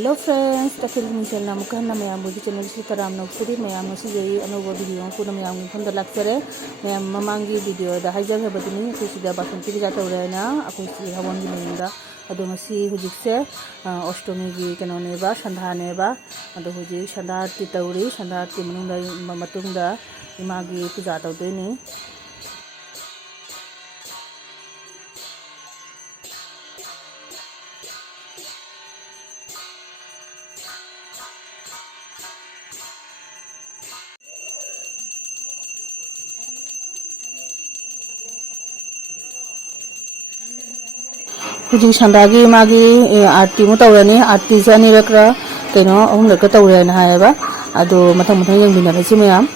Hello friends, takil misal na mukha na mayam buji channel si taram na usuri mayam si jai anuba video ko na mayam phone da laksare mayam mamangi video da hajar ha badini ko sida basanti ki jata ura na ako si hawon gi nda ado masi hujikse ashtami gi kanone ba sandha ne ba ado huji sandha ti tauri sandha ti manung da matung da imagi puja ta deni Hujik sandagi magi arti mu tawrani arti jani rakra keno ahum rakra tawrani hayaba ado mathang mathang yang binarasi mayam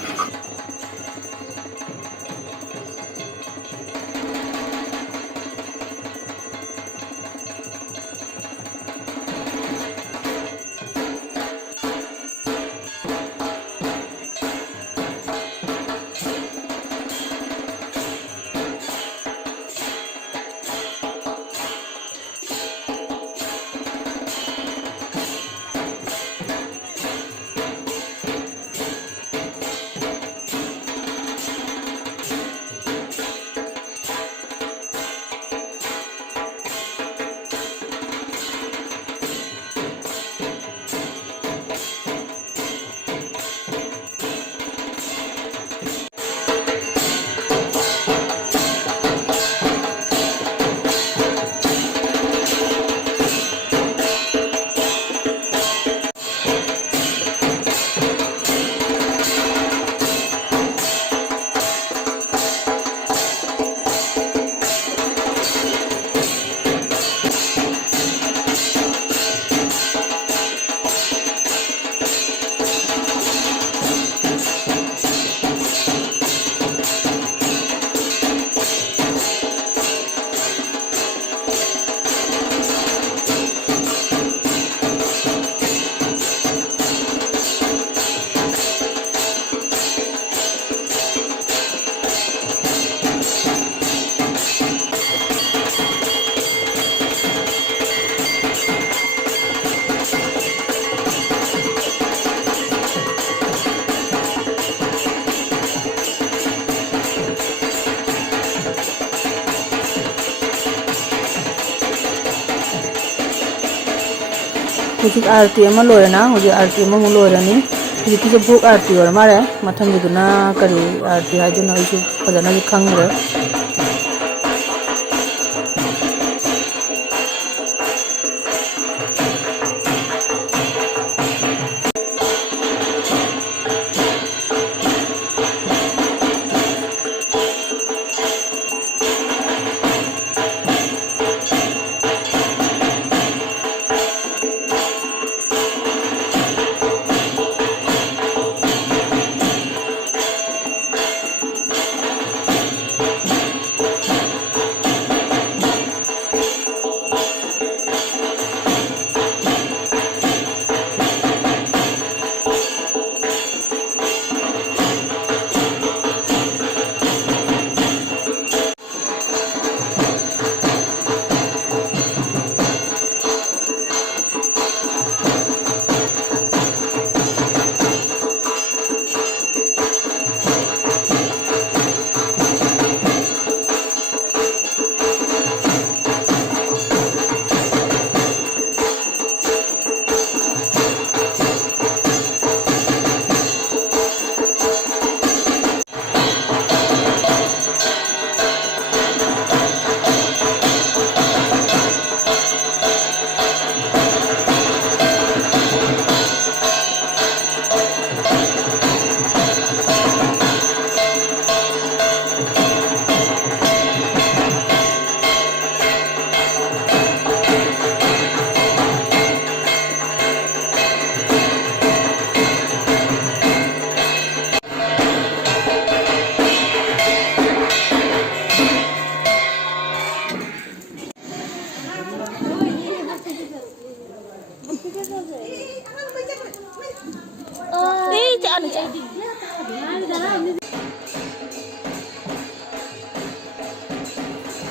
Hujik arti ama loyana hujik arti ama mu loyani hujik ki buk arti or mare mathang gi duna kari arti ha jona isu phajana gi khangre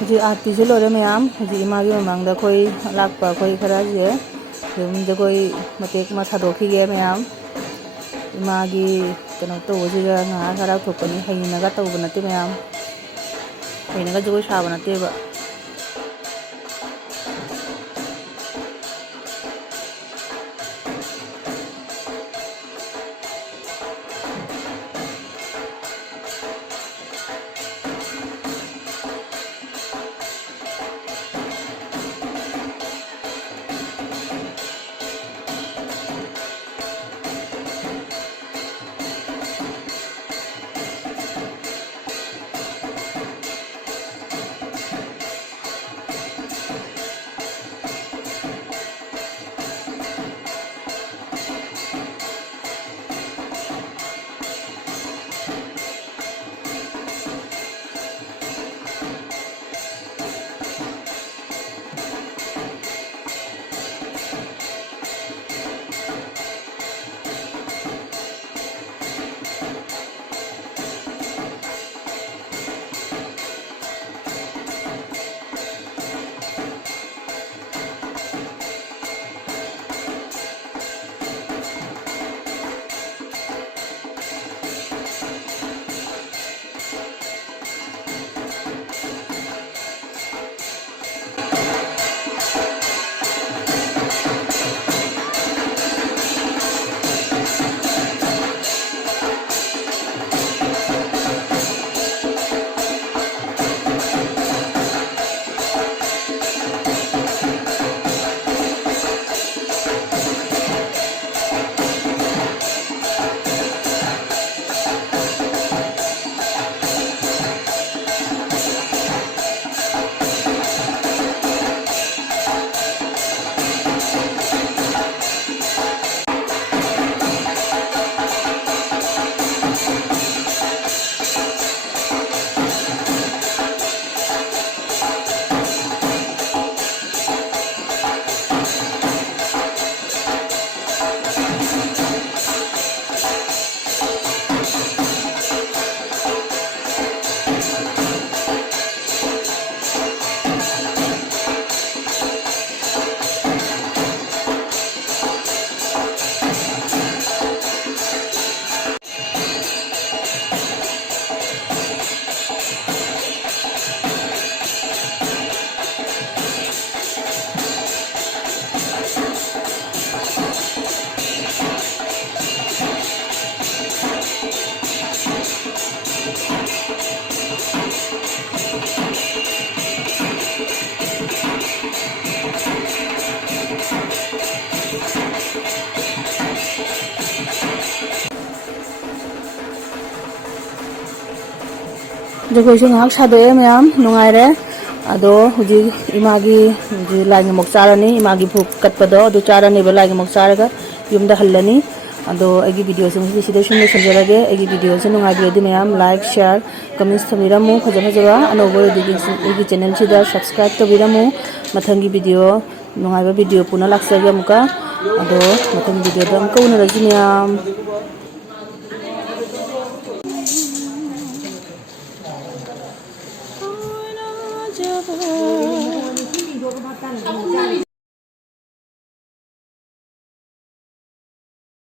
Ji arti je lore mayam ji imagi mamang da koi lakpa koi khara je jagoi matek ma thadokhi mayam imagi kano tawjiga nga hara thopani hainaga tawbanate mayam hainaga jagoi sabanate ba jagoi se ngak sadoe mayam nungaire ado huji imagi lai mok charani imagi phuk katpado adu charani ba lai mok charaga yumda hallani ado agi video se musi sida shunne sanjarage agi video se nungai bi mayam like share comments thamiramu khaja khaja anobo agi channel sida subscribe to biramu mathangi video nungai ba video puna laksaga muka ado mathangi video dam ko na rajiniam